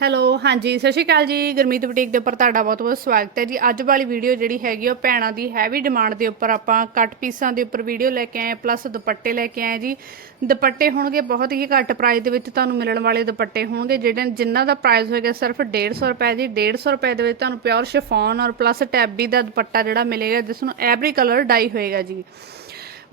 Hello, ਹਾਂਜੀ, ਸਤਿ ਸ਼੍ਰੀ ਅਕਾਲ ਜੀ। ਗੁਰਮੀਤ ਬੁਟੀਕ ਦੇ ਉੱਪਰ ਤੁਹਾਡਾ ਬਹੁਤ-ਬਹੁਤ ਸਵਾਗਤ ਹੈ ਜੀ। ਅੱਜ ਵਾਲੀ ਵੀਡੀਓ ਜਿਹੜੀ ਹੈਗੀ ਉਹ ਭੈਣਾਂ ਦੀ ਹੈਵੀ ਡਿਮਾਂਡ ਦੇ ਉੱਪਰ ਆਪਾਂ ਕੱਟ ਪੀਸਾਂ ਦੇ ਉੱਪਰ ਵੀਡੀਓ ਲੈ ਕੇ ਆਏ ਪਲੱਸ ਦੁਪੱਟੇ ਲੈ ਕੇ ਆਏ ਜੀ। ਦੁਪੱਟੇ ਹੋਣਗੇ ਬਹੁਤ ਹੀ ਘੱਟ ਪ੍ਰਾਈਸ ਦੇ ਵਿੱਚ ਤੁਹਾਨੂੰ ਮਿਲਣ ਵਾਲੇ ਦੁਪੱਟੇ ਹੋਣਗੇ, ਜਿਹੜੇ ਜਿਨ੍ਹਾਂ ਦਾ ਪ੍ਰਾਈਸ ਹੋਏਗਾ ਸਿਰਫ 150 ਰੁਪਏ ਜੀ। 150 ਰੁਪਏ ਦੇ ਵਿੱਚ ਤੁਹਾਨੂੰ ਪਿਓਰ ਸ਼ਿਫੋਨ ਔਰ ਪਲੱਸ ਟੈਬੀ ਦਾ ਦੁਪੱਟਾ ਜਿਹੜਾ ਮਿਲੇਗਾ, ਜਿਸ ਨੂੰ ਐਵਰੀ ਕਲਰ ਡਾਈ ਹੋਏਗਾ ਜੀ।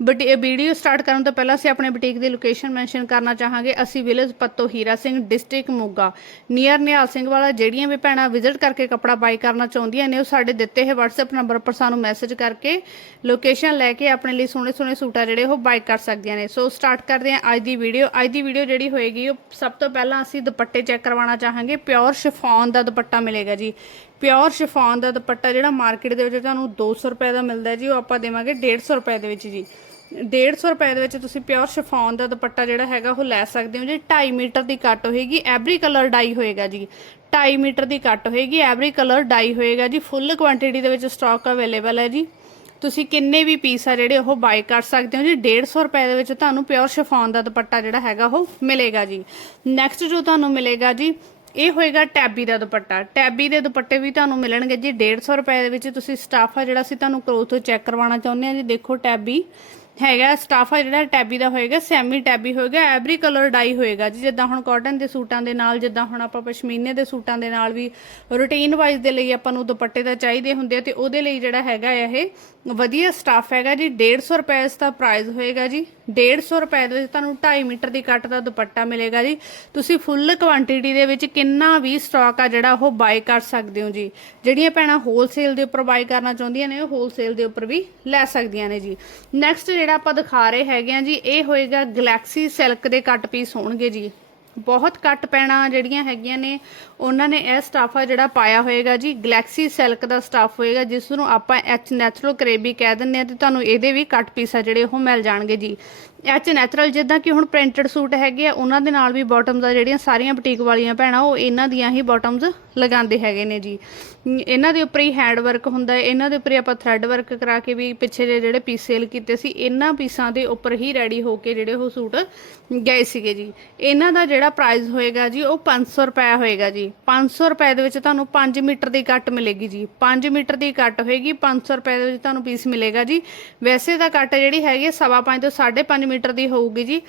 ਬਟ ਇਹ ਵੀਡੀਓ ਸਟਾਰਟ ਕਰਨ ਤੋਂ ਪਹਿਲਾਂ ਅਸੀਂ ਆਪਣੇ ਬੁਟੀਕ ਦੀ ਲੋਕੇਸ਼ਨ ਮੈਂਸ਼ਨ ਕਰਨਾ ਚਾਹਾਂਗੇ। ਅਸੀਂ village Patto Hira Singh, district Moga. Near Nihal Singh Wala, ਜਿਹੜੀਆਂ ਵੀ ਭੈਣਾਂ ਵਿਜ਼ਿਟ ਕਰਕੇ ਕੱਪੜਾ ਬਾਈ ਕਰਨਾ ਚਾਹੁੰਦੀਆਂ ਨੇ, ਉਹ ਸਾਡੇ ਦਿੱਤੇ ਹੋਏ WhatsApp ਨੰਬਰ ਪਰ ਸਾਨੂੰ ਮੈਸੇਜ ਕਰਕੇ ਲੋਕੇਸ਼ਨ ਲੈ ਕੇ ਆਪਣੇ ਲਈ ਸੋਹਣੇ ਸੋਹਣੇ ਸੂਟ ਆ ਜਿਹੜੇ ਉਹ ਬਾਈ ਕਰ ਸਕਦੀਆਂ ਨੇ। ਸੋ ਸਟਾਰਟ ਕਰਦੇ ਹਾਂ ਅੱਜ ਦੀ ਵੀਡੀਓ ਅੱਜ ਦੀ ਵੀਡੀਓ ਜਿਹੜੀ ਹੋਏਗੀ, ਉਹ ਸਭ ਤੋਂ ਪਹਿਲਾਂ ਅਸੀਂ ਦੁਪੱਟੇ ਚੈੱਕ ਕਰਵਾਉਣਾ ਚਾਹਾਂਗੇ। ਪਿਓਰ ਸ਼ਿਫੋਨ ਦਾ ਦੁਪੱਟਾ ਮਿਲੇਗਾ ਜੀ। ਪਿਓਰ ਸ਼ਿਫੋਨ ਦਾ ਦੁਪੱਟਾ ਜਿਹੜਾ ਮਾਰਕੀਟ ਦੇ ਵਿੱਚ ਤੁਹਾਨੂੰ 200 ਰੁਪਏ ਦਾ ਮਿਲਦਾ ਜੀ, ਉਹ ਆਪਾਂ ਦੇਵਾਂਗੇ 150 ਰੁਪਏ ਦੇ ਵਿੱਚ ਜੀ। 150 ਰੁਪਏ ਦੇ ਵਿੱਚ ਤੁਸੀਂ ਪਿਓਰ ਸ਼ਿਫੋਨ ਦਾ ਦੁਪੱਟਾ ਜਿਹੜਾ ਹੈਗਾ ਉਹ ਲੈ ਸਕਦੇ ਹੋ ਜੀ। 2.5 ਮੀਟਰ ਦੀ ਕੱਟ ਹੋਏਗੀ ਐਵਰੀ ਕਲਰ ਡਾਈ ਹੋਏਗਾ ਜੀ। 2.5 ਮੀਟਰ ਦੀ ਕੱਟ ਹੋਏਗੀ ਐਵਰੀ ਕਲਰ ਡਾਈ ਹੋਏਗਾ ਜੀ। ਫੁੱਲ ਕੁਆਂਟੀਟੀ ਦੇ ਵਿੱਚ ਸਟਾਕ ਅਵੇਲੇਬਲ ਹੈ ਜੀ। ਤੁਸੀਂ ਕਿੰਨੇ ਵੀ ਪੀਸ ਆ ਜਿਹੜੇ ਉਹ ਬਾਈ ਕਰ ਸਕਦੇ ਹੋ ਜੀ। 150 ਰੁਪਏ ਦੇ ਵਿੱਚ ਤੁਹਾਨੂੰ ਪਿਓਰ ਸ਼ਿਫੋਨ ਦਾ ਦੁਪੱਟਾ ਜਿਹੜਾ ਹੈਗਾ ਉਹ ਮਿਲੇਗਾ ਜੀ। ਨੈਕਸਟ ਜੋ ਤੁਹਾਨੂੰ ਮਿਲੇਗਾ ਜੀ, ਇਹ ਹੋਏਗਾ ਟੈਬੀ ਦਾ ਦੁਪੱਟਾ। ਟੈਬੀ ਦੇ ਦੁਪੱਟੇ ਵੀ ਤੁਹਾਨੂੰ ਮਿਲਣਗੇ ਜੀ। 150 ਰੁਪਏ ਦੇ ਵਿੱਚ ਤੁਸੀਂ ਸਟਾਫ ਆ ਜਿਹੜਾ ਅਸੀਂ ਤੁਹਾਨੂੰ ਕਲੋਥ ਤੋਂ ਚੈੱਕ ਕਰਵਾਉਣਾ ਚਾਹੁੰਦੇ ਹਾਂ ਜੀ। ਦੇਖੋ ਟੈਬੀ ਹੈਗਾ ਸਟਾਫ ਆ ਜਿਹੜਾ ਟੈਬੀ ਦਾ ਹੋਏਗਾ ਸੈਮੀ ਟੈਬੀ ਹੋਏਗਾ ਐਵਰੀ ਕਲਰ ਡਾਈ ਹੋਏਗਾ ਜੀ। ਜਿੱਦਾਂ ਹੁਣ ਕਾਟਨ ਦੇ ਸੂਟਾਂ ਦੇ ਨਾਲ, ਜਿੱਦਾਂ ਹੁਣ ਆਪਾਂ ਪਸ਼ਮੀਨੇ ਦੇ ਸੂਟਾਂ ਦੇ ਨਾਲ ਵੀ ਰੂਟੀਨ ਵਾਈਜ਼ ਦੇ ਲਈ ਆਪਾਂ ਨੂੰ ਦੁਪੱਟੇ ਦਾ ਚਾਹੀਦੇ ਹੁੰਦੇ ਆ ਤੇ ਉਹਦੇ ਲਈ ਜਿਹੜਾ ਹੈਗਾ ਇਹ ਵਧੀਆ ਸਟਾਫ ਹੈਗਾ ਜੀ। 150 ਰੁਪਏ ਇਸ ਦਾ ਪ੍ਰਾਈਸ ਹੋਏਗਾ ਜੀ। 150 ਰੁਪਏ ਦੇ ਵਿੱਚ ਤੁਹਾਨੂੰ 2.5 ਮੀਟਰ ਦੀ ਕੱਟ ਦਾ ਦੁਪੱਟਾ ਮਿਲੇਗਾ ਜੀ। ਤੁਸੀਂ ਫੁੱਲ ਕੁਆਂਟੀਟੀ ਦੇ ਵਿੱਚ ਕਿੰਨਾ ਵੀ ਸਟਾਕ ਆ ਜਿਹੜਾ, ਉਹ ਬਾਈ ਕਰ ਸਕਦੇ ਹੋ ਜੀ। ਜਿਹੜੀਆਂ ਭੈਣਾਂ ਹੋਲਸੇਲ ਦੇ ਉੱਪਰ ਬਾਈ ਕਰਨਾ ਚਾਹੁੰਦੀਆਂ ਨੇ, ਉਹ ਹੋਲਸੇਲ ਦੇ ਉੱਪਰ ਵੀ ਲੈ ਸਕਦੀਆਂ ਨੇ ਜੀ। ਨੈਕਸਟ ਜਿਹੜਾ ਆਪਾਂ ਦਿਖਾ ਰਹੇ ਹੈਗੇ ਆ ਜੀ, ਇਹ ਹੋਏਗਾ ਗਲੈਕਸੀ ਸਿਲਕ ਦੇ ਕੱਟ ਪੀਸ ਹੋਣਗੇ ਜੀ। ਬਹੁਤ ਕੱਟ ਪੈਣਾ ਜਿਹੜੀਆਂ ਹੈਗੀਆਂ ਨੇ, ਉਹਨਾਂ ਨੇ ਇਹ ਸਟਾਫ ਆ ਜਿਹੜਾ ਪਾਇਆ ਹੋਏਗਾ ਜੀ ਗਲੈਕਸੀ ਸਿਲਕ ਦਾ ਸਟਾਫ ਹੋਏਗਾ ਜਿਸ ਨੂੰ ਆਪਾਂ ਐਚ ਨੈਚੁਰਲ ਕਰੇਬੀ ਕਹਿ ਦਿੰਦੇ ਆ ਤੇ ਤੁਹਾਨੂੰ ਇਹਦੇ ਵੀ ਕੱਟ ਪੀਸ ਆ ਜਿਹੜੇ ਉਹ ਮਿਲ ਜਾਣਗੇ ਜੀ। ਐਚ ਨੈਚੁਰਲ ਜਿੱਦਾਂ ਕਿ ਹੁਣ ਪ੍ਰਿੰਟਡ ਸੂਟ ਹੈਗੇ ਆ, ਉਹਨਾਂ ਦੇ ਨਾਲ ਵੀ ਬਾਟਮਸ ਆ ਜਿਹੜੀਆਂ ਸਾਰੀਆਂ ਬੁਟੀਕ ਵਾਲੀਆਂ ਭੈਣਾਂ, ਉਹ ਇਹਨਾਂ ਦੀਆਂ ਹੀ ਬਾਟਮਸ ਲਗਾਉਂਦੇ ਹੈਗੇ ਨੇ ਜੀ। ਇਹਨਾਂ ਦੇ ਉੱਪਰ ਹੀ ਹੈਂਡ ਵਰਕ ਹੁੰਦਾ ਹੈ। ਇਹਨਾਂ ਦੇ ਉੱਪਰ ਹੀ ਆਪਾਂ ਥਰੈਡ ਵਰਕ ਕਰਾ ਕੇ ਵੀ ਪਿੱਛੇ ਜਿਹੇ ਜਿਹੜੇ ਪੀਸ ਸੇਲ ਕੀਤੇ ਸੀ, ਇਹਨਾਂ ਪੀਸਾਂ ਦੇ ਉੱਪਰ ਹੀ ਰੈਡੀ ਹੋ ਕੇ ਜਿਹੜੇ ਉਹ ਸੂਟ ਗਏ ਸੀਗੇ ਜੀ। ਇਹਨਾਂ ਦਾ ਜਿਹੜਾ ਪ੍ਰਾਈਸ ਹੋਏਗਾ ਜੀ, ਉਹ 500 ਰੁਪਏ ਹੋਏਗਾ ਜੀ। 500 ਰੁਪਏ ਦੇ ਵਿੱਚ ਤੁਹਾਨੂੰ 5 ਮੀਟਰ ਦੀ ਕੱਟ ਮਿਲੇਗੀ ਜੀ। 5 ਮੀਟਰ ਦੀ ਕੱਟ ਹੋਏਗੀ 500 ਰੁਪਏ ਦੇ ਵਿੱਚ ਤੁਹਾਨੂੰ ਪੀਸ ਮਿਲੇਗਾ ਜੀ। ਵੈਸੇ ਤਾਂ ਕੱਟ ਜਿਹੜੀ ਹੈਗੀ ਸਵਾ ਪੰਜ ਤੋਂ 5.5 ਮੀਟਰ ਦੀ ਹੋਊਗੀ ਜੀ।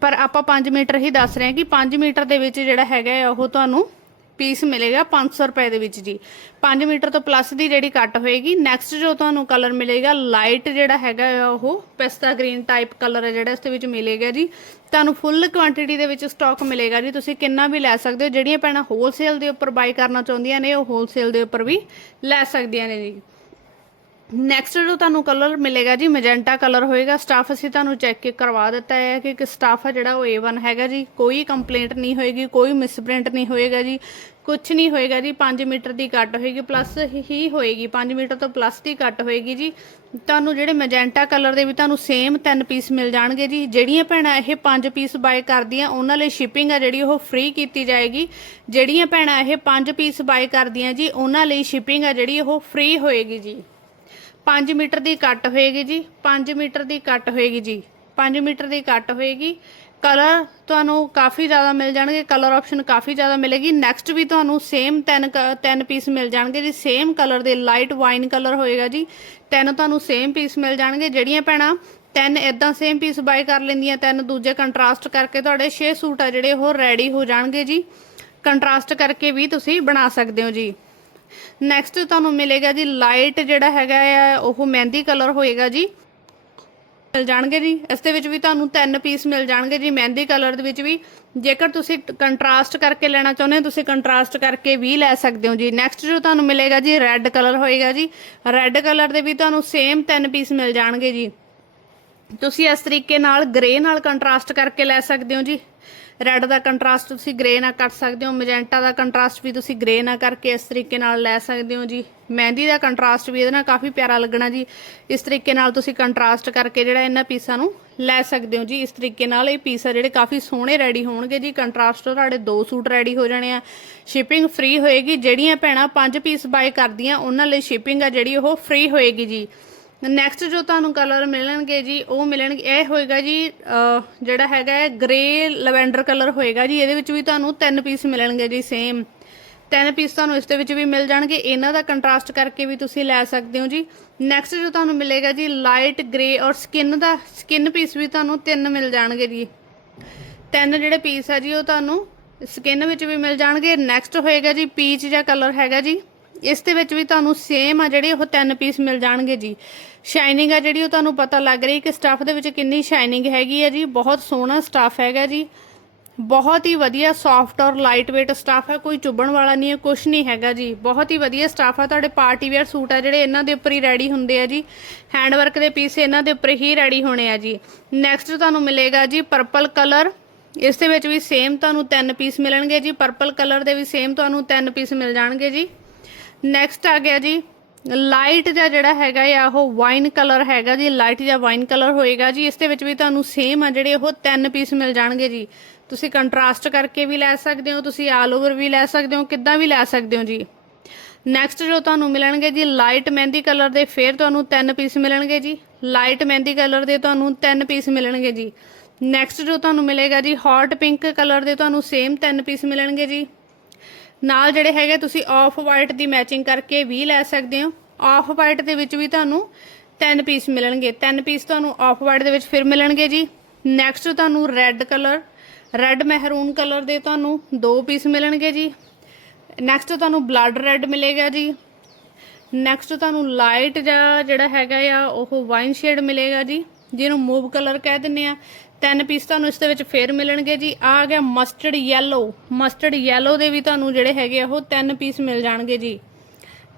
ਪਰ ਆਪਾਂ 5 ਮੀਟਰ ਹੀ ਦੱਸ ਰਹੇ ਹਾਂ ਕਿ 5 ਮੀਟਰ ਦੇ ਵਿੱਚ ਜਿਹੜਾ ਹੈਗਾ ਹੈ, ਉਹ ਤੁਹਾਨੂੰ ਪੀਸ ਮਿਲੇਗਾ 500 ਰੁਪਏ ਦੇ ਵਿੱਚ ਜੀ। 5 ਮੀਟਰ ਤੋਂ ਪਲੱਸ ਦੀ ਜਿਹੜੀ ਕੱਟ ਹੋਏਗੀ ਨੈਕਸਟ ਜੋ ਤੁਹਾਨੂੰ ਕਲਰ ਮਿਲੇਗਾ ਲਾਈਟ ਜਿਹੜਾ ਹੈਗਾ ਆ, ਉਹ ਪਿਸਤਾ ਗ੍ਰੀਨ ਟਾਈਪ ਕਲਰ ਹੈ ਜਿਹੜਾ ਇਸ ਦੇ ਵਿੱਚ ਮਿਲੇਗਾ ਜੀ। ਤੁਹਾਨੂੰ ਫੁੱਲ ਕੁਆਂਟੀਟੀ ਦੇ ਵਿੱਚ ਸਟਾਕ ਮਿਲੇਗਾ ਜੀ। ਤੁਸੀਂ ਕਿੰਨਾ ਵੀ ਲੈ ਸਕਦੇ ਹੋ, ਜਿਹੜੀਆਂ ਭੈਣਾਂ ਹੋਲਸੇਲ ਦੇ ਉੱਪਰ ਬਾਈ ਕਰਨਾ ਚਾਹੁੰਦੀਆਂ ਨੇ, ਉਹ ਹੋਲਸੇਲ ਦੇ ਉੱਪਰ ਵੀ ਲੈ ਸਕਦੀਆਂ ਨੇ ਜੀ। ਨੈਕਸਟ ਜੋ ਤੁਹਾਨੂੰ ਕਲਰ ਮਿਲੇਗਾ ਜੀ ਮੈਜੈਂਟਾ ਕਲਰ ਹੋਏਗਾ ਸਟਾਫ ਅਸੀਂ ਤੁਹਾਨੂੰ ਚੈੱਕ ਕਰਵਾ ਦਿੱਤਾ ਹੈ ਕਿ ਕਿ ਸਟਾਫ ਆ ਜਿਹੜਾ ਉਹ A1 ਹੈਗਾ ਜੀ। ਕੋਈ ਕੰਪਲੇਂਟ ਨਹੀਂ ਹੋਏਗੀ, ਕੋਈ ਮਿਸਪ੍ਰਿੰਟ ਨਹੀਂ ਹੋਏਗਾ ਜੀ। ਕੁਝ ਨਹੀਂ ਹੋਏਗਾ ਜੀ 5 ਮੀਟਰ ਦੀ ਕੱਟ ਹੋਏਗੀ ਪਲੱਸ ਹੀ ਹੋਏਗੀ। 5 ਮੀਟਰ ਤੋਂ ਪਲੱਸ ਦੀ ਕੱਟ ਹੋਏਗੀ ਜੀ। ਤੁਹਾਨੂੰ ਜਿਹੜੇ ਮੈਜੈਂਟਾ ਕਲਰ ਦੇ ਵੀ ਤੁਹਾਨੂੰ ਸੇਮ ਤਿੰਨ ਪੀਸ ਮਿਲ ਜਾਣਗੇ ਜੀ। ਜਿਹੜੀਆਂ ਭੈਣਾਂ ਇਹ ਪੰਜ ਪੀਸ ਬਾਏ ਕਰਦੀਆਂ, ਉਹਨਾਂ ਲਈ ਸ਼ਿਪਿੰਗ ਆ ਜਿਹੜੀ ਉਹ ਫ੍ਰੀ ਕੀਤੀ ਜਾਏਗੀ। ਜਿਹੜੀਆਂ ਭੈਣਾਂ ਇਹ ਪੰਜ ਪੀਸ ਬਾਏ ਕਰਦੀਆਂ ਜੀ, ਉਹਨਾਂ ਲਈ ਸ਼ਿਪਿੰਗ ਆ ਜਿਹੜੀ ਉਹ ਫ੍ਰੀ ਹੋਏਗੀ ਜੀ। 5 ਮੀਟਰ ਦੀ ਕੱਟ ਹੋਏਗੀ ਜੀ 5 ਮੀਟਰ ਦੀ ਕੱਟ ਹੋਏਗੀ ਜੀ। 5 ਮੀਟਰ ਦੀ ਕੱਟ ਹੋਏਗੀ। ਕਲਰ ਤੁਹਾਨੂੰ ਕਾਫੀ ਜ਼ਿਆਦਾ ਮਿਲ ਜਾਣਗੇ, ਕਲਰ ਆਪਸ਼ਨ ਕਾਫੀ ਜ਼ਿਆਦਾ ਮਿਲੇਗੀ। ਨੈਕਸਟ ਵੀ ਤੁਹਾਨੂੰ ਸੇਮ 10 10 ਪੀਸ ਮਿਲ ਜਾਣਗੇ ਜੀ। ਸੇਮ ਕਲਰ ਦੇ ਲਾਈਟ ਵਾਈਨ ਕਲਰ ਹੋਏਗਾ ਜੀ। ਤਿੰਨ ਤੁਹਾਨੂੰ ਸੇਮ ਪੀਸ ਮਿਲ ਜਾਣਗੇ। ਜਿਹੜੀਆਂ ਭੈਣਾਂ ਤਿੰਨ ਇਦਾਂ ਸੇਮ ਪੀਸ ਬਾਈ ਕਰ ਲੈਂਦੀਆਂ, ਤਿੰਨ ਦੂਜੇ ਕੰਟਰਾਸਟ ਕਰਕੇ ਤੁਹਾਡੇ 6 ਸੂਟ ਆ ਜਿਹੜੇ ਉਹ ਰੈਡੀ ਹੋ ਜਾਣਗੇ ਜੀ। ਕੰਟਰਾਸਟ ਕਰਕੇ ਵੀ ਤੁਸੀਂ ਬਣਾ ਸਕਦੇ ਹੋ ਜੀ। ਨੈਕਸਟ ਤੁਹਾਨੂੰ ਮਿਲੇਗਾ ਜੀ ਲਾਈਟ ਜਿਹੜਾ ਹੈਗਾ ਆ, ਉਹ ਮਹਿੰਦੀ ਕਲਰ ਹੋਏਗਾ ਜੀ। ਮਿਲ ਜਾਣਗੇ ਜੀ। ਇਸ ਦੇ ਵਿੱਚ ਵੀ ਤੁਹਾਨੂੰ ਤਿੰਨ ਪੀਸ ਮਿਲ ਜਾਣਗੇ ਜੀ ਮਹਿੰਦੀ ਕਲਰ ਦੇ ਵਿੱਚ ਵੀ। ਜੇਕਰ ਤੁਸੀਂ ਕੰਟਰਾਸਟ ਕਰਕੇ ਲੈਣਾ ਚਾਹੁੰਦੇ ਹੋ, ਤੁਸੀਂ ਕੰਟਰਾਸਟ ਕਰਕੇ ਵੀ ਲੈ ਸਕਦੇ ਹੋ ਜੀ। ਨੈਕਸਟ ਜੋ ਤੁਹਾਨੂੰ ਮਿਲੇਗਾ ਜੀ ਰੈੱਡ ਕਲਰ ਹੋਏਗਾ ਜੀ। ਰੈੱਡ ਕਲਰ ਦੇ ਵੀ ਤੁਹਾਨੂੰ ਸੇਮ ਤਿੰਨ ਪੀਸ ਮਿਲ ਜਾਣਗੇ ਜੀ। ਤੁਸੀਂ ਇਸ ਤਰੀਕੇ ਨਾਲ ਗ੍ਰੇ ਨਾਲ ਕੰਟਰਾਸਟ ਕਰਕੇ ਲੈ ਸਕਦੇ ਹੋ ਜੀ। ਰੈੱਡ ਦਾ ਕੰਟਰਾਸਟ ਤੁਸੀਂ ਗ੍ਰੇ ਨਾਲ ਕਰ ਸਕਦੇ ਹੋ ਮੈਜੈਂਟਾ ਦਾ ਕੰਟਰਾਸਟ ਵੀ ਤੁਸੀਂ ਗ੍ਰੇ ਨਾਲ ਕਰਕੇ ਇਸ ਤਰੀਕੇ ਨਾਲ ਲੈ ਸਕਦੇ ਹੋ ਜੀ। ਮਹਿੰਦੀ ਦਾ ਕੰਟਰਾਸਟ ਵੀ ਇਹਦੇ ਨਾਲ ਕਾਫੀ ਪਿਆਰਾ ਲੱਗਣਾ ਜੀ। ਇਸ ਤਰੀਕੇ ਨਾਲ ਤੁਸੀਂ ਕੰਟਰਾਸਟ ਕਰਕੇ ਜਿਹੜਾ ਇਹਨਾਂ ਪੀਸਾਂ ਨੂੰ ਲੈ ਸਕਦੇ ਹੋ ਜੀ। ਇਸ ਤਰੀਕੇ ਨਾਲ ਇਹ ਪੀਸ ਆ ਜਿਹੜੇ ਕਾਫੀ ਸੋਹਣੇ ਰੈਡੀ ਹੋਣਗੇ ਜੀ। ਕੰਟਰਾਸਟ ਤੁਹਾਡੇ ਦੋ ਸੂਟ ਰੈਡੀ ਹੋ ਜਾਣੇ ਆ। ਸ਼ਿਪਿੰਗ ਫ੍ਰੀ ਹੋਏਗੀ। ਜਿਹੜੀਆਂ ਭੈਣਾਂ ਪੰਜ ਪੀਸ ਬਾਏ ਕਰਦੀਆਂ, ਉਹਨਾਂ ਲਈ ਸ਼ਿਪਿੰਗ ਆ ਜਿਹੜੀ ਉਹ ਫ੍ਰੀ ਹੋਏਗੀ ਜੀ। ਨੈਕਸਟ ਜੋ ਤੁਹਾਨੂੰ ਕਲਰ ਮਿਲਣਗੇ ਜੀ, ਉਹ ਮਿਲਣਗੇ, ਇਹ ਹੋਏਗਾ ਜੀ ਜਿਹੜਾ ਹੈਗਾ ਹੈ ਗ੍ਰੇ ਲਵੈਂਡਰ ਕਲਰ ਹੋਏਗਾ ਜੀ, ਇਹਦੇ ਵਿੱਚ ਵੀ ਤੁਹਾਨੂੰ ਤਿੰਨ ਪੀਸ ਮਿਲਣਗੇ ਜੀ ਸੇਮ ਤਿੰਨ ਪੀਸ ਤੁਹਾਨੂੰ ਇਸ ਦੇ ਵਿੱਚ ਵੀ ਮਿਲ ਜਾਣਗੇ, ਇਹਨਾਂ ਦਾ ਕੰਟਰਾਸਟ ਕਰਕੇ ਵੀ ਤੁਸੀਂ ਲੈ ਸਕਦੇ ਹੋ ਜੀ। ਨੈਕਸਟ ਜੋ ਤੁਹਾਨੂੰ ਮਿਲੇਗਾ ਜੀ ਲਾਈਟ ਗ੍ਰੇ ਔਰ ਸਕਿਨ ਦਾ ਸਕਿਨ ਪੀਸ ਵੀ ਤੁਹਾਨੂੰ ਤਿੰਨ ਮਿਲ ਜਾਣਗੇ ਜੀ। ਤਿੰਨ ਜਿਹੜੇ ਪੀਸ ਆ ਜੀ, ਉਹ ਤੁਹਾਨੂੰ ਸਕਿਨ ਵਿੱਚ ਵੀ ਮਿਲ ਜਾਣਗੇ। ਨੈਕਸਟ ਹੋਏਗਾ ਜੀ ਪੀਚ ਜਾਂ ਕਲਰ ਹੈਗਾ ਜੀ। ਇਸ ਦੇ ਵਿੱਚ ਵੀ ਤੁਹਾਨੂੰ ਸੇਮ ਆ ਜਿਹੜੇ ਉਹ ਤਿੰਨ ਪੀਸ ਮਿਲ ਜਾਣਗੇ ਜੀ। ਸ਼ਾਈਨਿੰਗ ਆ ਜਿਹੜੀ ਉਹ ਤੁਹਾਨੂੰ ਪਤਾ ਲੱਗ ਰਹੀ ਕਿ ਸਟੱਫ ਦੇ ਵਿੱਚ ਕਿੰਨੀ ਸ਼ਾਈਨਿੰਗ ਹੈਗੀ ਹੈ ਜੀ, ਬਹੁਤ ਸੋਹਣਾ ਸਟੱਫ ਹੈਗਾ ਜੀ। ਬਹੁਤ ਹੀ ਵਧੀਆ ਸੌਫਟ ਔਰ ਲਾਈਟ weight ਸਟੱਫ ਹੈ ਕੋਈ ਚੁੱਭਣ ਵਾਲਾ ਨਹੀਂ ਹੈ ਕੁਝ ਨਹੀਂ ਹੈਗਾ ਜੀ। ਬਹੁਤ ਹੀ ਵਧੀਆ ਸਟੱਫ ਆ, ਤੁਹਾਡੇ ਪਾਰਟੀ ਵੇਅਰ ਸੂਟ ਆ ਜਿਹੜੇ ਇਹਨਾਂ ਦੇ ਉੱਪਰ ਹੀ ਰੈਡੀ ਹੁੰਦੇ ਆ ਜੀ। ਹੈਂਡ ਵਰਕ ਦੇ ਪੀਸ ਇਹਨਾਂ ਦੇ ਉੱਪਰ ਹੀ ਰੈਡੀ ਹੋਣੇ ਆ ਜੀ। ਨੈਕਸਟ ਤੁਹਾਨੂੰ ਮਿਲੇਗਾ ਜੀ ਪਰਪਲ ਕਲਰ ਇਸ ਦੇ ਵਿੱਚ ਵੀ ਸੇਮ ਤੁਹਾਨੂੰ ਤਿੰਨ ਪੀਸ ਮਿਲਣਗੇ ਜੀ। ਪਰਪਲ ਕਲਰ ਦੇ ਵੀ ਸੇਮ ਤੁਹਾਨੂੰ ਤਿੰਨ ਪੀਸ ਮਿਲ ਜਾਣਗੇ ਜੀ। ਨੈਕਸਟ ਆ ਗਿਆ ਜੀ ਲਾਈਟ ਜਾਂ ਜਿਹੜਾ ਹੈਗਾ ਆ, ਉਹ ਵਾਈਨ ਕਲਰ ਹੈਗਾ ਜੀ। ਲਾਈਟ ਜਾਂ ਵਾਈਨ ਕਲਰ ਹੋਏਗਾ ਜੀ। ਇਸ ਦੇ ਵਿੱਚ ਵੀ ਤੁਹਾਨੂੰ ਸੇਮ ਆ ਜਿਹੜੇ ਉਹ ਤਿੰਨ ਪੀਸ ਮਿਲ ਜਾਣਗੇ ਜੀ। ਤੁਸੀਂ ਕੰਟਰਾਸਟ ਕਰਕੇ ਵੀ ਲੈ ਸਕਦੇ ਹੋ, ਤੁਸੀਂ ਆਲ ਓਵਰ ਵੀ ਲੈ ਸਕਦੇ ਹੋ, ਕਿੱਦਾਂ ਵੀ ਲੈ ਸਕਦੇ ਹੋ ਜੀ। ਨੈਕਸਟ ਜੋ ਤੁਹਾਨੂੰ ਮਿਲਣਗੇ ਜੀ ਲਾਈਟ ਮਹਿੰਦੀ ਕਲਰ ਦੇ ਫਿਰ ਤੁਹਾਨੂੰ ਤਿੰਨ ਪੀਸ ਮਿਲਣਗੇ ਜੀ। ਲਾਈਟ ਮਹਿੰਦੀ ਕਲਰ ਦੇ ਤੁਹਾਨੂੰ ਤਿੰਨ ਪੀਸ ਮਿਲਣਗੇ ਜੀ। ਨੈਕਸਟ ਜੋ ਤੁਹਾਨੂੰ ਮਿਲੇਗਾ ਜੀ ਹਾਟ ਪਿੰਕ ਕਲਰ ਦੇ ਤੁਹਾਨੂੰ ਸੇਮ ਤਿੰਨ ਪੀਸ ਮਿਲਣਗੇ ਜੀ। ਨਾਲ ਜਿਹੜੇ ਹੈਗੇ, ਤੁਸੀਂ ਆਫ ਵਾਈਟ ਦੀ ਮੈਚਿੰਗ ਕਰਕੇ ਵੀ ਲੈ ਸਕਦੇ ਹੋ। ਆਫ ਵਾਈਟ ਦੇ ਵਿੱਚ ਵੀ ਤੁਹਾਨੂੰ ਤਿੰਨ ਪੀਸ ਮਿਲਣਗੇ। ਤਿੰਨ ਪੀਸ ਤੁਹਾਨੂੰ ਆਫ ਵਾਈਟ ਦੇ ਵਿੱਚ ਫਿਰ ਮਿਲਣਗੇ ਜੀ। ਨੈਕਸਟ ਤੁਹਾਨੂੰ ਰੈੱਡ ਕਲਰ ਰੈੱਡ ਮਹਿਰੂਨ ਕਲਰ ਦੇ ਤੁਹਾਨੂੰ ਦੋ ਪੀਸ ਮਿਲਣਗੇ ਜੀ। ਨੈਕਸਟ ਤੁਹਾਨੂੰ ਬਲੱਡ ਰੈੱਡ ਮਿਲੇਗਾ ਜੀ। ਨੈਕਸਟ ਤੁਹਾਨੂੰ ਲਾਈਟ ਜਾਂ ਜਿਹੜਾ ਹੈਗਾ ਆ, ਉਹ ਵਾਈਨ ਸ਼ੇਡ ਮਿਲੇਗਾ ਜੀ, ਜਿਹਨੂੰ ਮੂਵ ਕਲਰ ਕਹਿ ਦਿੰਨੇ ਆ। ਤਿੰਨ ਪੀਸ ਤੁਹਾਨੂੰ ਇਸ ਦੇ ਵਿੱਚ ਫੇਰ ਮਿਲਣਗੇ ਜੀ। ਆ ਗਿਆ ਮਸਟਰਡ ਯੈਲੋ ਮਸਟਰਡ ਯੈਲੋ ਦੇ ਵੀ ਤੁਹਾਨੂੰ ਜਿਹੜੇ ਹੈਗੇ ਆ, ਉਹ ਤਿੰਨ ਪੀਸ ਮਿਲ ਜਾਣਗੇ ਜੀ।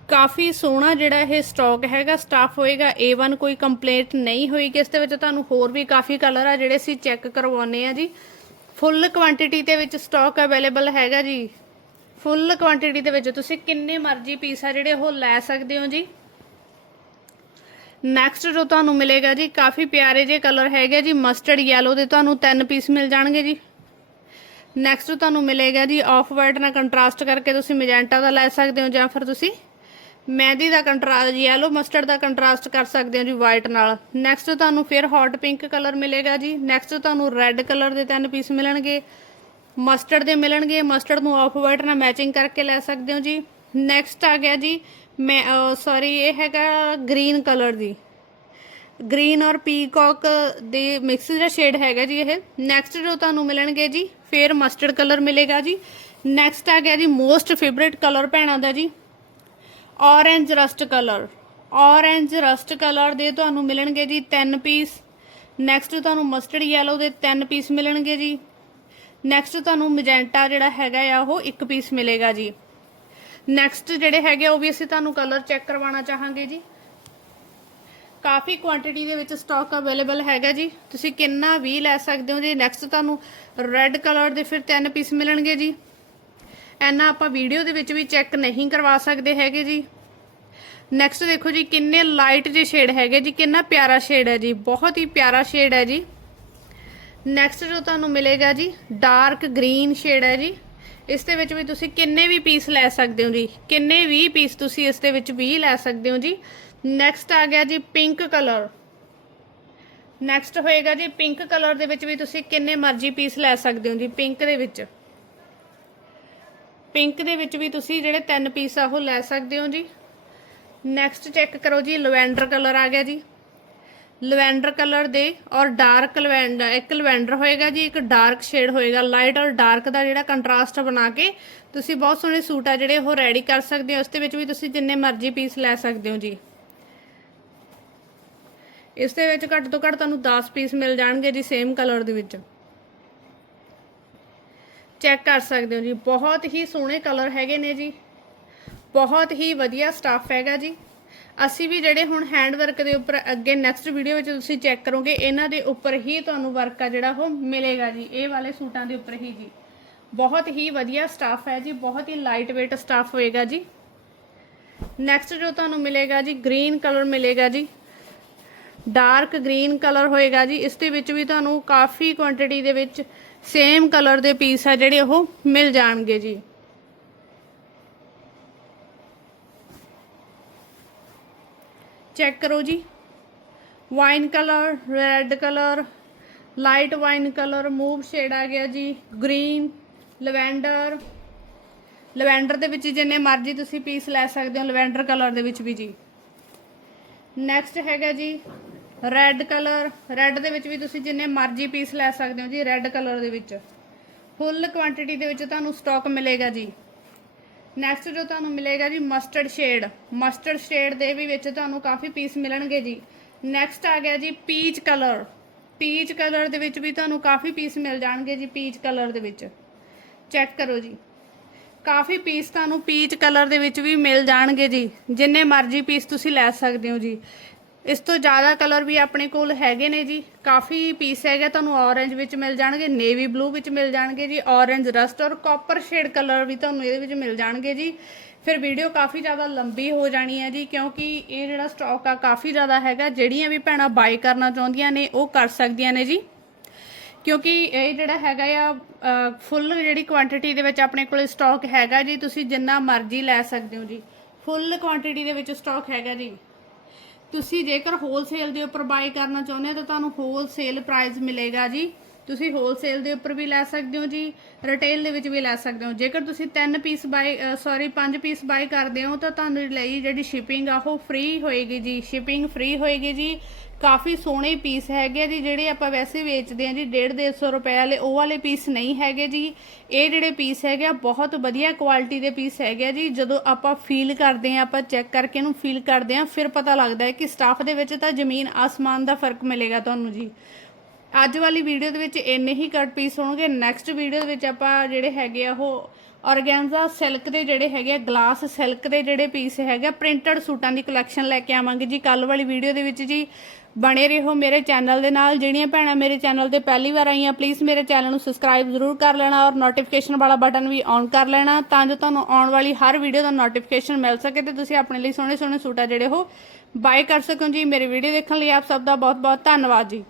ਕਾਫੀ ਸੋਹਣਾ ਜਿਹੜਾ ਇਹ ਸਟਾਕ ਹੈਗਾ ਸਟਾਫ ਹੋਏਗਾ A1 ਕੋਈ ਕੰਪਲੇਂਟ ਨਹੀਂ ਹੋਏਗੀ। ਇਸ ਦੇ ਵਿੱਚ ਤੁਹਾਨੂੰ ਹੋਰ ਵੀ ਕਾਫੀ ਕਲਰ ਆ ਜਿਹੜੇ ਅਸੀਂ ਚੈੱਕ ਕਰਵਾਉਨੇ ਆ ਜੀ। ਫੁੱਲ ਕੁਆਂਟੀਟੀ ਦੇ ਵਿੱਚ ਸਟਾਕ ਅਵੇਲੇਬਲ ਹੈਗਾ ਜੀ। ਫੁੱਲ ਕੁਆਂਟੀਟੀ ਦੇ ਵਿੱਚ ਤੁਸੀਂ ਕਿੰਨੇ ਮਰਜ਼ੀ ਪੀਸ ਆ ਜਿਹੜੇ ਉਹ ਲੈ ਸਕਦੇ ਹੋ ਜੀ। ਨੈਕਸਟ ਜੋ ਤੁਹਾਨੂੰ ਮਿਲੇਗਾ ਜੀ, ਕਾਫੀ ਪਿਆਰੇ ਜਿਹੇ ਕਲਰ ਹੈਗੇ ਜੀ ਮਸਟਰਡ ਯੈਲੋ ਦੇ ਤੁਹਾਨੂੰ ਤਿੰਨ ਪੀਸ ਮਿਲ ਜਾਣਗੇ ਜੀ। ਨੈਕਸਟ ਤੁਹਾਨੂੰ ਮਿਲੇਗਾ ਜੀ ਆਫ ਵਾਈਟ ਨਾਲ ਕੰਟਰਾਸਟ ਕਰਕੇ ਤੁਸੀਂ ਮੈਜੈਂਟਾ ਦਾ ਲੈ ਸਕਦੇ ਹੋ ਜਾਂ ਫਿਰ ਤੁਸੀਂ ਮਹਿੰਦੀ ਦਾ ਕੰਟਰਾਸਟ ਯੈਲੋ ਮਸਟਰਡ ਦਾ ਕੰਟਰਾਸਟ ਕਰ ਸਕਦੇ ਹੋ ਜੀ ਵਾਈਟ ਨਾਲ। ਨੈਕਸਟ ਤੁਹਾਨੂੰ ਫਿਰ ਹੌਟ ਪਿੰਕ ਕਲਰ ਮਿਲੇਗਾ ਜੀ ਨੈਕਸਟ ਤੁਹਾਨੂੰ ਰੈੱਡ ਕਲਰ ਦੇ ਤਿੰਨ ਪੀਸ ਮਿਲਣਗੇ ਮਸਟਰਡ ਦੇ ਮਿਲਣਗੇ ਮਸਟਰਡ ਨੂੰ ਆਫ ਵਾਈਟ ਨਾਲ ਮੈਚਿੰਗ ਕਰਕੇ ਲੈ ਸਕਦੇ ਹੋ ਜੀ। ਨੈਕਸਟ ਆ ਗਿਆ ਜੀ ਮੈਂ ਸੌਰੀ ਇਹ ਹੈਗਾ ਗ੍ਰੀਨ ਕਲਰ ਦੀ। ਗ੍ਰੀਨ ਔਰ ਪੀਕਾਕ ਦੇ ਮਿਕਸ ਜਿਹੜਾ ਸ਼ੇਡ ਹੈਗਾ ਜੀ ਇਹ। ਨੈਕਸਟ ਜੋ ਤੁਹਾਨੂੰ ਮਿਲਣਗੇ ਜੀ, ਫੇਰ ਮਸਟਰਡ ਕਲਰ ਮਿਲੇਗਾ ਜੀ। ਨੈਕਸਟ ਆ ਗਿਆ ਜੀ ਮੋਸਟ ਫੇਵਰਿਟ ਕਲਰ ਭੈਣਾਂ ਦਾ ਜੀ। Orange rust colour orange rust colour ਦੇ ਤੁਹਾਨੂੰ ਮਿਲਣਗੇ ਜੀ ਤਿੰਨ ਪੀਸ ਨੈਕਸਟ ਤੁਹਾਨੂੰ ਮਸਟਰਡ ਯੈਲੋ ਦੇ ਤਿੰਨ ਪੀਸ ਮਿਲਣਗੇ ਜੀ। ਨੈਕਸਟ ਤੁਹਾਨੂੰ ਮੈਜੈਂਟਾ ਜਿਹੜਾ ਹੈਗਾ ਆ, ਉਹ ਇੱਕ ਪੀਸ ਮਿਲੇਗਾ ਜੀ। ਨੈਕਸਟ ਜਿਹੜੇ ਹੈਗੇ ਉਹ ਵੀ ਅਸੀਂ ਤੁਹਾਨੂੰ ਕਲਰ ਚੈੱਕ ਕਰਵਾਉਣਾ ਚਾਹਾਂਗੇ ਜੀ। ਕਾਫੀ ਕੁਆਂਟੀਟੀ ਦੇ ਵਿੱਚ ਸਟਾਕ ਅਵੇਲੇਬਲ ਹੈਗਾ ਜੀ। ਤੁਸੀਂ ਕਿੰਨਾ ਵੀ ਲੈ ਸਕਦੇ ਹੋ ਜੀ। ਨੈਕਸਟ ਤੁਹਾਨੂੰ ਰੈੱਡ ਕਲਰ ਦੇ ਫਿਰ ਤਿੰਨ ਪੀਸ ਮਿਲਣਗੇ ਜੀ। ਐਨਾ ਆਪਾਂ ਵੀਡੀਓ ਦੇ ਵਿੱਚ ਵੀ ਚੈੱਕ ਨਹੀਂ ਕਰਵਾ ਸਕਦੇ ਹੈਗੇ ਜੀ। ਨੈਕਸਟ ਦੇਖੋ ਜੀ, ਕਿੰਨੇ ਲਾਈਟ ਜੇ ਸ਼ੇਡ ਹੈਗੇ ਜੀ। ਕਿੰਨਾ ਪਿਆਰਾ ਸ਼ੇਡ ਹੈ ਜੀ। ਬਹੁਤ ਹੀ ਪਿਆਰਾ ਸ਼ੇਡ ਹੈ ਜੀ। ਨੈਕਸਟ ਜੋ ਤੁਹਾਨੂੰ ਮਿਲੇਗਾ ਜੀ ਡਾਰਕ ਗ੍ਰੀਨ ਸ਼ੇਡ ਹੈ ਜੀ। ਇਸ ਦੇ ਵਿੱਚ ਵੀ ਤੁਸੀਂ ਕਿੰਨੇ ਵੀ ਪੀਸ ਲੈ ਸਕਦੇ ਹੋ ਜੀ? ਕਿੰਨੇ ਵੀ ਪੀਸ ਤੁਸੀਂ ਇਸ ਦੇ ਵਿੱਚ ਵੀ ਲੈ ਸਕਦੇ ਹੋ ਜੀ? ਨੈਕਸਟ ਆ ਗਿਆ ਜੀ ਪਿੰਕ ਕਲਰ ਨੈਕਸਟ ਹੋਏਗਾ ਜੀ ਪਿੰਕ ਕਲਰ ਦੇ ਵਿੱਚ ਵੀ ਤੁਸੀਂ ਕਿੰਨੇ ਮਰਜ਼ੀ ਪੀਸ ਲੈ ਸਕਦੇ ਹੋ ਜੀ ਪਿੰਕ ਦੇ ਵਿੱਚ? ਪਿੰਕ ਦੇ ਵਿੱਚ ਵੀ ਤੁਸੀਂ ਜਿਹੜੇ ਤਿੰਨ ਪੀਸ ਆ ਉਹ ਲੈ ਸਕਦੇ ਹੋ ਜੀ? ਨੈਕਸਟ ਚੈੱਕ ਕਰੋ ਜੀ, ਲਵੈਂਡਰ ਕਲਰ ਆ ਗਿਆ ਜੀ। ਲਵੈਂਡਰ ਕਲਰ ਦੇ ਔਰ ਡਾਰਕ ਲਵੈਂਡਰ ਇੱਕ ਲਵੈਂਡਰ ਹੋਏਗਾ ਜੀ, ਇੱਕ ਡਾਰਕ ਸ਼ੇਡ ਹੋਏਗਾ, ਲਾਈਟ ਔਰ ਡਾਰਕ ਦਾ ਜਿਹੜਾ ਕੰਟਰਾਸਟ ਬਣਾ ਕੇ ਤੁਸੀਂ ਬਹੁਤ ਸੋਹਣੇ ਸੂਟ ਆ ਜਿਹੜੇ ਉਹ ਰੈਡੀ ਕਰ ਸਕਦੇ ਹੋ, ਇਸ ਦੇ ਵਿੱਚ ਵੀ ਤੁਸੀਂ ਜਿੰਨੇ ਮਰਜ਼ੀ ਪੀਸ ਲੈ ਸਕਦੇ ਹੋ ਜੀ। ਇਸ ਦੇ ਵਿੱਚ ਘੱਟ ਤੋਂ ਘੱਟ ਤੁਹਾਨੂੰ 10 ਪੀਸ ਮਿਲ ਜਾਣਗੇ ਜੀ ਸੇਮ ਕਲਰ ਦੇ ਵਿੱਚ। ਚੈੱਕ ਕਰ ਸਕਦੇ ਹੋ ਜੀ, ਬਹੁਤ ਹੀ ਸੋਹਣੇ ਕਲਰ ਹੈਗੇ ਨੇ ਜੀ, ਬਹੁਤ ਹੀ ਵਧੀਆ ਸਟੱਫ ਹੈਗਾ ਜੀ। ਅਸੀਂ ਵੀ ਜਿਹੜੇ ਹੁਣ ਹੈਂਡ ਵਰਕ ਦੇ ਉੱਪਰ ਅੱਗੇ ਨੈਕਸਟ ਵੀਡੀਓ ਵਿੱਚ ਤੁਸੀਂ ਚੈੱਕ ਕਰੋਗੇ, ਇਹਨਾਂ ਦੇ ਉੱਪਰ ਹੀ ਤੁਹਾਨੂੰ ਵਰਕ ਆ ਜਿਹੜਾ ਉਹ ਮਿਲੇਗਾ ਜੀ, ਇਹ ਵਾਲੇ ਸੂਟਾਂ ਦੇ ਉੱਪਰ ਹੀ ਜੀ। ਬਹੁਤ ਹੀ ਵਧੀਆ ਸਟੱਫ ਹੈ ਜੀ, ਬਹੁਤ ਹੀ ਲਾਈਟ weight ਸਟੱਫ ਹੋਏਗਾ ਜੀ। ਨੈਕਸਟ ਜੋ ਤੁਹਾਨੂੰ ਮਿਲੇਗਾ ਜੀ ਗ੍ਰੀਨ ਕਲਰ ਮਿਲੇਗਾ ਜੀ। ਡਾਰਕ ਗ੍ਰੀਨ ਕਲਰ ਹੋਏਗਾ ਜੀ, ਇਸ ਦੇ ਵਿੱਚ ਵੀ ਤੁਹਾਨੂੰ ਕਾਫੀ ਕੁਆਂਟੀਟੀ ਦੇ ਵਿੱਚ ਸੇਮ ਕਲਰ ਦੇ ਪੀਸ ਆ ਜਿਹੜੇ ਉਹ ਮਿਲ ਜਾਣਗੇ ਜੀ। ਚੈੱਕ ਕਰੋ ਜੀ। Wine colour, red colour, light wine colour, mauve shade ਆ ਗਿਆ ਜੀ। Green, lavender. ਲਵੈਂਡਰ ਦੇ ਵਿੱਚ ਜਿੰਨੇ ਮਰਜ਼ੀ ਤੁਸੀਂ ਪੀਸ ਲੈ ਸਕਦੇ ਹੋ, ਲਵੈਂਡਰ ਕਲਰ ਦੇ ਵਿੱਚ ਵੀ ਜੀ। ਨੈਕਸਟ ਹੈਗਾ ਜੀ, ਰੈੱਡ ਕਲਰ। ਰੈੱਡ ਦੇ ਵਿੱਚ ਵੀ ਤੁਸੀਂ ਜਿੰਨੇ ਮਰਜ਼ੀ ਪੀਸ ਲੈ ਸਕਦੇ ਹੋ ਜੀ, ਰੈੱਡ ਕਲਰ ਦੇ ਵਿੱਚ। ਫੁੱਲ ਕੁਆਂਟੀਟੀ ਦੇ ਵਿੱਚ ਤੁਹਾਨੂੰ ਸਟਾਕ ਮਿਲੇਗਾ ਜੀ। ਨੈਕਸਟ ਜੋ ਤੁਹਾਨੂੰ ਮਿਲੇਗਾ ਜੀ ਮਸਟਰਡ ਸ਼ੇਡ ਮਸਟਰਡ ਸ਼ੇਡ ਦੇ ਵੀ ਵਿੱਚ ਤੁਹਾਨੂੰ ਕਾਫੀ ਪੀਸ ਮਿਲਣਗੇ ਜੀ। ਨੈਕਸਟ ਆ ਗਿਆ ਜੀ ਪੀਚ ਕਲਰ ਪੀਚ ਕਲਰ ਦੇ ਵਿੱਚ ਵੀ ਤੁਹਾਨੂੰ ਕਾਫੀ ਪੀਸ ਮਿਲ ਜਾਣਗੇ ਜੀ ਪੀਚ ਕਲਰ ਦੇ ਵਿੱਚ। ਚੈੱਕ ਕਰੋ ਜੀ। ਕਾਫੀ ਪੀਸ ਤੁਹਾਨੂੰ ਪੀਚ ਕਲਰ ਦੇ ਵਿੱਚ ਵੀ ਮਿਲ ਜਾਣਗੇ ਜੀ। ਜਿੰਨੇ ਮਰਜ਼ੀ ਪੀਸ ਤੁਸੀਂ ਲੈ ਸਕਦੇ ਹੋ ਜੀ। ਇਸ ਤੋਂ ਜ਼ਿਆਦਾ ਕਲਰ ਵੀ ਆਪਣੇ ਕੋਲ ਹੈਗੇ ਨੇ ਜੀ। ਕਾਫੀ ਪੀਸ ਹੈਗੇ ਤੁਹਾਨੂੰ ਔਰੇਂਜ ਵਿੱਚ ਮਿਲ ਜਾਣਗੇ ਨੇਵੀ ਬਲੂ ਵਿੱਚ ਮਿਲ ਜਾਣਗੇ ਜੀ। ਔਰੇਂਜ ਰਸਟ ਔਰ ਕਾਪਰ ਸ਼ੇਡ ਕਲਰ ਵੀ ਤੁਹਾਨੂੰ ਇਹਦੇ ਵਿੱਚ ਮਿਲ ਜਾਣਗੇ ਜੀ। ਫਿਰ ਵੀਡੀਓ ਕਾਫੀ ਜ਼ਿਆਦਾ ਲੰਬੀ ਹੋ ਜਾਣੀ ਹੈ ਜੀ, ਕਿਉਂਕਿ ਇਹ ਜਿਹੜਾ ਸਟਾਕ ਆ ਕਾਫੀ ਜ਼ਿਆਦਾ ਹੈਗਾ। ਜਿਹੜੀਆਂ ਵੀ ਭੈਣਾਂ ਬਾਈ ਕਰਨਾ ਚਾਹੁੰਦੀਆਂ ਨੇ, ਉਹ ਕਰ ਸਕਦੀਆਂ ਨੇ ਜੀ। ਕਿਉਂਕਿ ਇਹ ਜਿਹੜਾ ਹੈਗਾ ਆ ਫੁੱਲ ਜਿਹੜੀ ਕੁਆਂਟੀਟੀ ਦੇ ਵਿੱਚ ਆਪਣੇ ਕੋਲ ਸਟਾਕ ਹੈਗਾ ਜੀ, ਤੁਸੀਂ ਜਿੰਨਾ ਮਰਜ਼ੀ ਲੈ ਸਕਦੇ ਹੋ ਜੀ। ਫੁੱਲ ਕੁਆਂਟੀਟੀ ਦੇ ਵਿੱਚ ਸਟਾਕ ਹੈਗਾ ਜੀ। ਤੁਸੀਂ ਜੇਕਰ ਹੋਲਸੇਲ ਦੇ ਉੱਪਰ ਬਾਈ ਕਰਨਾ ਚਾਹੁੰਦੇ ਹੋ ਤਾਂ ਤੁਹਾਨੂੰ ਹੋਲਸੇਲ ਪ੍ਰਾਈਸ ਮਿਲੇਗਾ ਜੀ। ਤੁਸੀਂ ਹੋਲਸੇਲ ਦੇ ਉੱਪਰ ਵੀ ਲੈ ਸਕਦੇ ਹੋ ਜੀ ਰਿਟੇਲ ਦੇ ਵਿੱਚ ਵੀ ਲੈ ਸਕਦੇ ਹੋ। ਜੇਕਰ ਤੁਸੀਂ 3 piece buy sorry 5 piece buy ਕਰਦੇ ਹੋ ਤਾਂ ਤੁਹਾਨੂੰ ਲਈ ਜਿਹੜੀ ਸ਼ਿਪਿੰਗ ਆ ਉਹ ਫ੍ਰੀ ਹੋਏਗੀ ਜੀ। ਸ਼ਿਪਿੰਗ ਫ੍ਰੀ ਹੋਏਗੀ ਜੀ। ਕਾਫੀ ਸੋਹਣੇ ਪੀਸ ਹੈਗੇ ਆ ਜੀ, ਜਿਹੜੇ ਆਪਾਂ ਵੈਸੇ ਵੇਚਦੇ ਆ ਜੀ 1.5 150 ਰੁਪਏ ਵਾਲੇ, ਉਹ ਵਾਲੇ ਪੀਸ ਨਹੀਂ ਹੈਗੇ ਜੀ। ਇਹ ਜਿਹੜੇ ਪੀਸ ਹੈਗੇ ਆ, ਬਹੁਤ ਵਧੀਆ ਕੁਆਲਿਟੀ ਦੇ ਪੀਸ ਹੈਗੇ ਆ ਜੀ। ਜਦੋਂ ਆਪਾਂ ਫੀਲ ਕਰਦੇ ਆ ਆਪਾਂ ਚੈੱਕ ਕਰਕੇ ਇਹਨੂੰ ਫੀਲ ਕਰਦੇ ਆ ਫਿਰ ਪਤਾ ਲੱਗਦਾ ਹੈ ਕਿ ਸਟਾਫ ਦੇ ਵਿੱਚ ਤਾਂ ਜ਼ਮੀਨ ਆਸਮਾਨ ਦਾ ਫ਼ਰਕ ਮਿਲੇਗਾ ਤੁਹਾਨੂੰ ਜੀ। ਅੱਜ ਵਾਲੀ ਵੀਡੀਓ ਦੇ ਵਿੱਚ ਇੰਨੇ ਹੀ ਕੱਟ ਪੀਸ ਹੋਣਗੇ। ਨੈਕਸਟ ਵੀਡੀਓ ਦੇ ਵਿੱਚ ਆਪਾਂ ਜਿਹੜੇ ਹੈਗੇ ਆ, ਉਹ ਔਰਗੈਂਜ਼ਾ ਸਿਲਕ ਦੇ ਜਿਹੜੇ ਹੈਗੇ ਆ, ਗਲਾਸ ਸਿਲਕ ਦੇ ਜਿਹੜੇ ਪੀਸ ਹੈਗੇ ਪ੍ਰਿੰਟਡ ਸੂਟਾਂ ਦੀ ਕਲੈਕਸ਼ਨ ਲੈ ਕੇ ਆਵਾਂਗੇ ਜੀ। ਕੱਲ ਵਾਲੀ ਵੀਡੀਓ ਦੇ ਵਿੱਚ ਜੀ ਬਣੇ ਰਹੋ ਮੇਰੇ ਚੈਨਲ ਦੇ ਨਾਲ। ਜਿਹੜੀਆਂ ਭੈਣਾਂ ਮੇਰੇ ਚੈਨਲ ਤੇ ਪਹਿਲੀ ਵਾਰ ਆਈਆਂ ਪਲੀਜ਼ ਮੇਰੇ ਚੈਨਲ ਨੂੰ ਸਬਸਕ੍ਰਾਈਬ ਜ਼ਰੂਰ ਕਰ ਲੈਣਾ ਔਰ ਨੋਟੀਫਿਕੇਸ਼ਨ ਵਾਲਾ ਬਟਨ ਵੀ ਔਨ ਕਰ ਲੈਣਾ ਤਾਂ ਜੋ ਤੁਹਾਨੂੰ ਆਉਣ ਵਾਲੀ ਹਰ ਵੀਡੀਓ ਦਾ ਨੋਟੀਫਿਕੇਸ਼ਨ ਮਿਲ ਸਕੇ ਤੇ ਤੁਸੀਂ ਆਪਣੇ ਲਈ ਸੋਹਣੇ ਸੋਹਣੇ ਸੂਟ ਆ ਜਿਹੜੇ ਉਹ ਬਾਏ ਕਰ ਸਕੋ ਜੀ। ਮੇਰੀ ਵੀਡੀਓ ਦੇਖਣ ਲਈ ਆਪ ਸਭ ਦਾ ਬਹੁਤ ਬਹੁਤ ਧੰਨਵਾਦ ਜੀ।